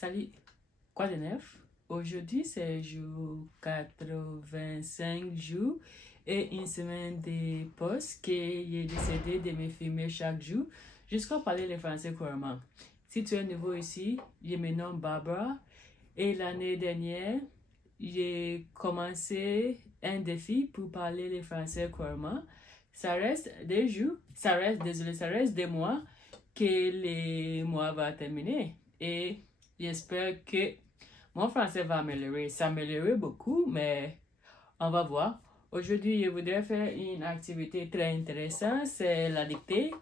Salut, quoi de neuf? Aujourd'hui, c'est jour 85 jours et une semaine de poste que j'ai décidé de me filmer chaque jour jusqu'à parler le français couramment. Si tu es nouveau ici, je me nomme Barbara et l'année dernière, j'ai commencé un défi pour parler le français couramment. Ça reste des jours, ça reste des mois que les mois vont terminer et j'espère que mon français va améliorer. Ça améliorer beaucoup, mais on va voir. Aujourd'hui, je voudrais faire une activité très intéressante, c'est la dictée.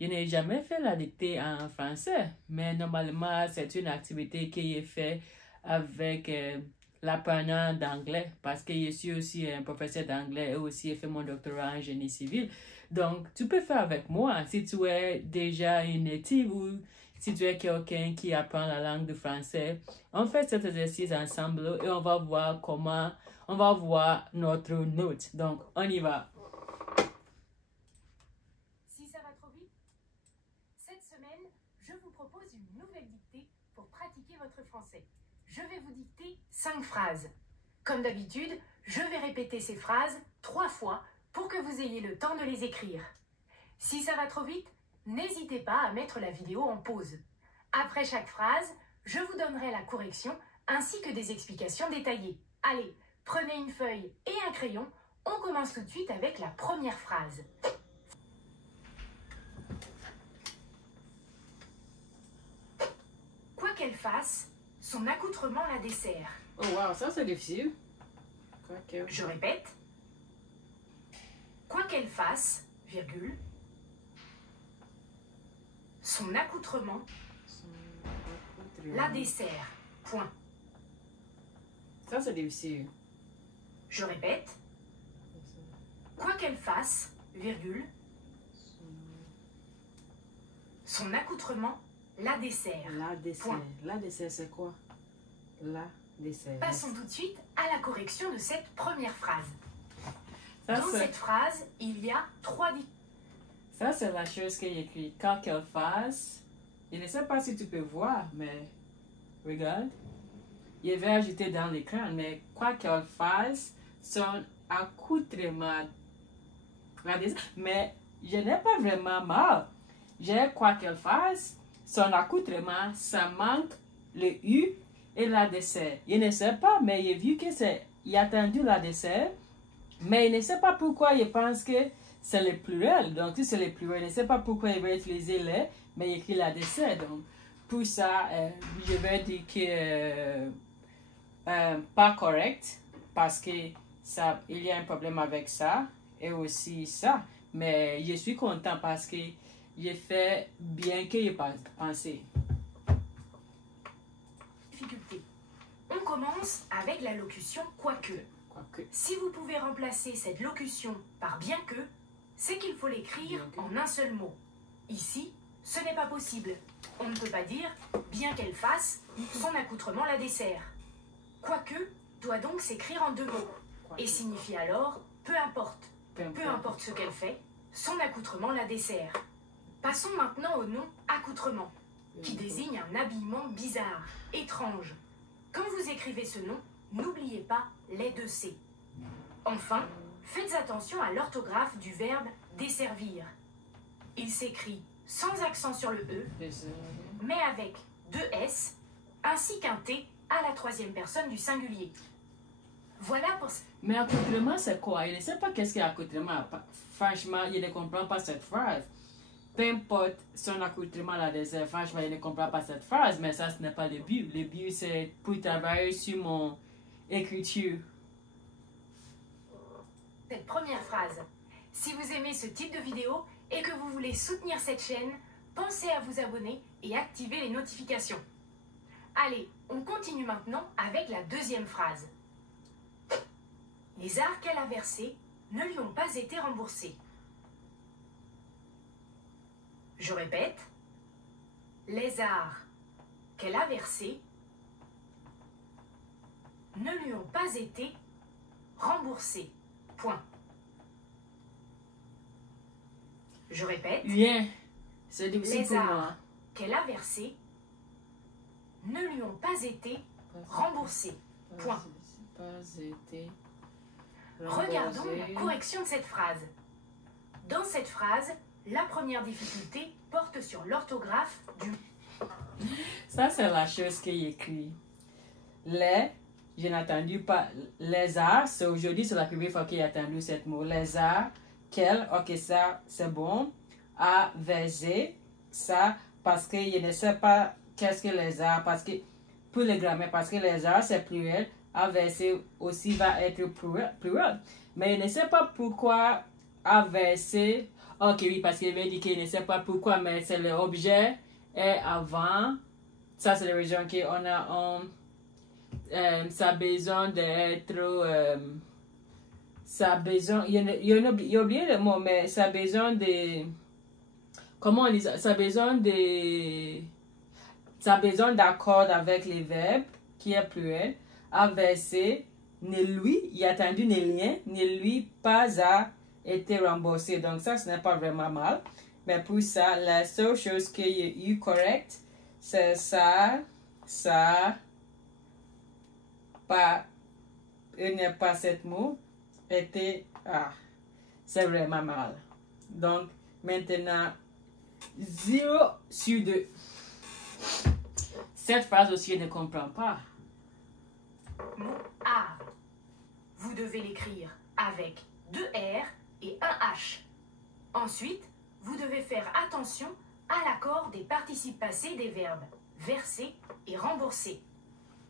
Je n'ai jamais fait la dictée en français, mais normalement, c'est une activité que je fais avec l'apprenant d'anglais, parce que je suis aussi un professeur d'anglais et aussi j'ai fait mon doctorat en génie civil. Donc, tu peux faire avec moi si tu es déjà une native ou si tu es quelqu'un qui apprend la langue du français. On fait cet exercice ensemble et on va voir comment, on va voir notre note. Donc, on y va. Si ça va trop vite, cette semaine, je vous propose une nouvelle dictée pour pratiquer votre français. Je vais vous dicter 5 phrases. Comme d'habitude, je vais répéter ces phrases 3 fois pour que vous ayez le temps de les écrire. Si ça va trop vite, n'hésitez pas à mettre la vidéo en pause. Après chaque phrase, je vous donnerai la correction ainsi que des explications détaillées. Allez, prenez une feuille et un crayon. On commence tout de suite avec la première phrase. Quoi qu'elle fasse, son accoutrement la dessert. Oh wow, ça c'est difficile. Je répète. Quoi qu'elle fasse, virgule, son accoutrement la dessert. Point. Ça c'est difficile. Je répète. Quoi qu'elle fasse, virgule, son accoutrement la dessert. La dessert. Point. La dessert c'est quoi? La dessert. Passons tout de suite à la correction de cette première phrase. Ça, Dans cette phrase, il y a 3 ça c'est la chose qu'il écrit. Quoi qu'elle fasse. Je ne sais pas si tu peux voir, mais regarde. Je vais ajouter dans l'écran, mais quoi qu'elle fasse, son accoutrement. Mais je n'ai pas vraiment mal. J'ai quoi qu'elle fasse, son accoutrement, ça manque le U et la dessert. Je ne sais pas, mais j'ai vu que c'est, il a attendu la dessert, mais je ne sais pas pourquoi je pense que c'est le pluriel. Donc, si c'est le pluriel, je ne sais pas pourquoi il va utiliser les, mais il écrit la dessert. Donc, pour ça, je vais dire que pas correct, parce que ça, il y a un problème avec ça, et aussi ça. Mais je suis content parce que j'ai fait bien que j'ai pensé. difficultés. On commence avec la locution quoique. Si vous pouvez remplacer cette locution par bien que, c'est qu'il faut l'écrire en un seul mot. Ici, ce n'est pas possible. On ne peut pas dire bien qu'elle fasse, son accoutrement la dessert. Quoique doit donc s'écrire en 2 mots et signifie alors peu importe. Peu importe ce qu'elle fait, son accoutrement la dessert. Passons maintenant au nom accoutrement, qui désigne un habillement bizarre, étrange. Quand vous écrivez ce nom, n'oubliez pas les 2 C. Enfin, faites attention à l'orthographe du verbe desservir. Il s'écrit sans accent sur le E, mais avec 2 S, ainsi qu'un T à la 3e personne du singulier. Voilà pour... Mais accoutrement, c'est quoi? Je ne sais pas qu'est-ce qu'est accoutrement. Franchement, je ne comprends pas cette phrase. Peu importe son accoutrement la dessert, franchement, je ne comprends pas cette phrase, mais ça, ce n'est pas le but. Le but, c'est pour travailler sur mon écriture. Cette première phrase. Si vous aimez ce type de vidéo et que vous voulez soutenir cette chaîne, pensez à vous abonner et activer les notifications. Allez, on continue maintenant avec la 2e phrase. Les arts qu'elle a versés ne lui ont pas été remboursés. Je répète. Les arts qu'elle a versés ne lui ont pas été remboursés. Point. Je répète. Bien. C'est difficile Les pour moi. arts qu'elle a versés ne lui ont pas été remboursés. Point. Pas été Regardons remboursé. la correction de cette phrase. Dans cette phrase, la première difficulté porte sur l'orthographe du Ça, c'est la chose qu'il écrit. Les, je n'ai entendu pas. Les arts, c'est aujourd'hui, c'est la première fois qu'il a entendu ce mot. Les arts, quel, ok, ça, c'est bon. A, verser, ça, parce que je ne sais pas qu'est-ce que les arts, parce que, pour les grammaires, parce que les arts, c'est pluriel. A, verser aussi va être pluriel. Mais je ne sais pas pourquoi A, verser. Ok, oui, parce qu'il veut dire qu'il ne sait pas pourquoi, mais c'est l'objet est avant. Ça, c'est la raison qu'on a. Ça a besoin d'être. Ça a besoin. Il a oublié le mot, mais ça a besoin de. Comment on dit ça? Ça a besoin de. Ça a besoin d'accord avec les verbes, qui est pluriel. A versé, ne lui, il a attendu ne lien, ne lui pas a été remboursé. Donc ça, ce n'est pas vraiment mal. Mais pour ça, la seule chose qu'il y a eu correct, c'est ça, pas, il n'y a pas cette mot, était, c'est vraiment mal. Donc, maintenant, 0 sur 2. Cette phrase aussi, je ne comprends pas. mot art. Vous devez l'écrire avec 2 R et 1 H. Ensuite, vous devez faire attention à l'accord des participes passés des verbes verser et rembourser.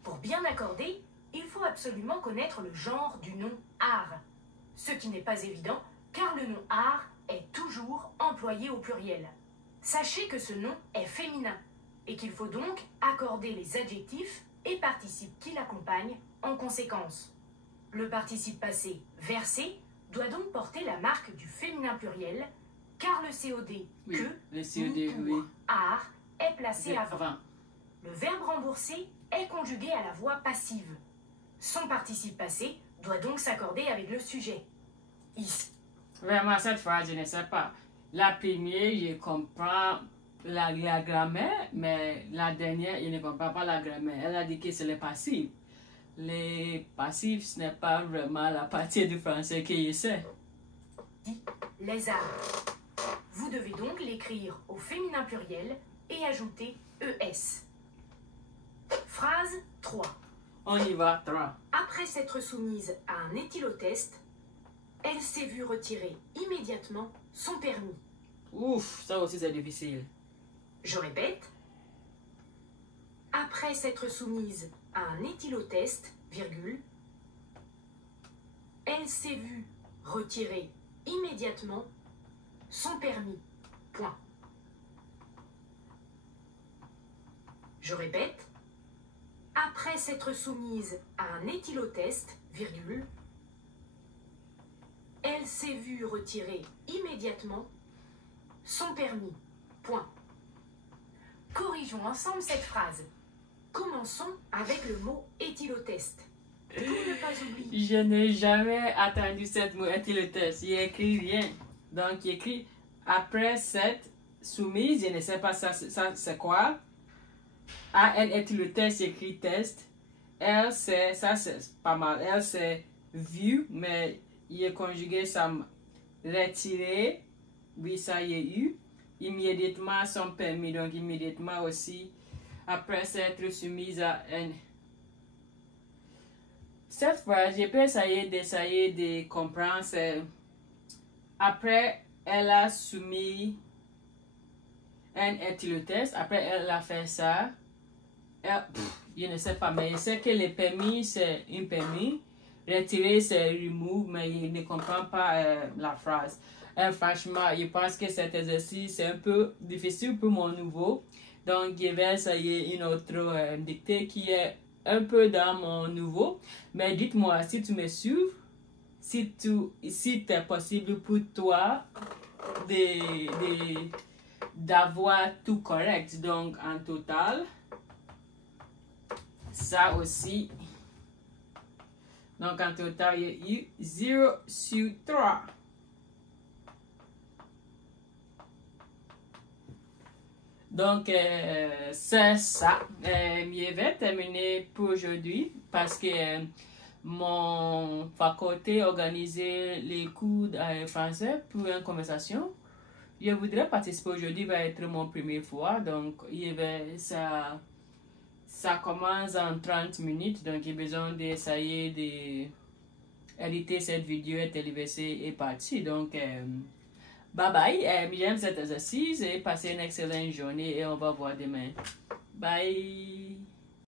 Pour bien accorder, il faut absolument connaître le genre du nom art. Ce qui n'est pas évident car le nom art est toujours employé au pluriel. Sachez que ce nom est féminin et qu'il faut donc accorder les adjectifs et participes qui l'accompagnent en conséquence. Le participe passé verser doit donc porter la marque du féminin pluriel car le COD Oui, que le COD, ni pour oui. art est placé avant. Avant. Le verbe rembourser est conjugué à la voix passive. Son participe passé doit donc s'accorder avec le sujet. Ici. Vraiment, cette phrase, je ne sais pas. La première, je comprends la grammaire, mais la dernière, je ne comprends pas la grammaire. Elle a dit que c'est le passif. Les passifs, ce n'est pas vraiment la partie du français que je sais. Les arts. Vous devez donc l'écrire au féminin pluriel et ajouter ES. Phrase 3. On y va, 3. Après s'être soumise à un éthylotest, elle s'est vue retirer immédiatement son permis. Ouf, ça aussi c'est difficile. Je répète. Après s'être soumise à un éthylotest, virgule, elle s'est vue retirer immédiatement son permis. Point. Je répète. Après s'être soumise à un éthylotest, virgule, elle s'est vue retirer immédiatement son permis. Point. Corrigeons ensemble cette phrase. Commençons avec le mot éthylotest. Pour ne pas oublier. Je n'ai jamais attendu cette mot éthylotest. Il écrit rien. Donc il écrit après cette soumise, je ne sais pas ça c'est quoi. A-N éthylotest, écrit test. Elle c'est, ça c'est pas mal. Elle c'est vue, mais il est conjugué ça retirer. Oui, ça y est eu. Immédiatement son permis, donc immédiatement aussi après s'être soumise à un. Cette phrase, je peux essayer de comprendre. C'est après elle a soumis un éthylotest, après elle a fait ça. Je ne sais pas, mais je sais que le permis c'est un permis, retirer c'est remove, mais je ne comprends pas la phrase. Franchement, je pense que cet exercice c'est un peu difficile pour mon niveau. Donc, je vais essayer une autre dictée qui est un peu dans mon niveau. Mais dites-moi si tu me suis, si c'est possible pour toi d'avoir tout correct. Donc, en total, ça aussi. Donc, en total, il y a eu 0 sur 3. Donc, c'est ça. Je vais terminer pour aujourd'hui parce que mon faculté organisé les cours de français pour une conversation. Je voudrais participer aujourd'hui, va être mon première fois. Donc, ça commence en 30 minutes. Donc, j'ai besoin d'essayer d'éditer cette vidéo et télévisée et partir. Donc, bye bye. J'aime cet exercice et passez une excellente journée et on va voir demain. Bye.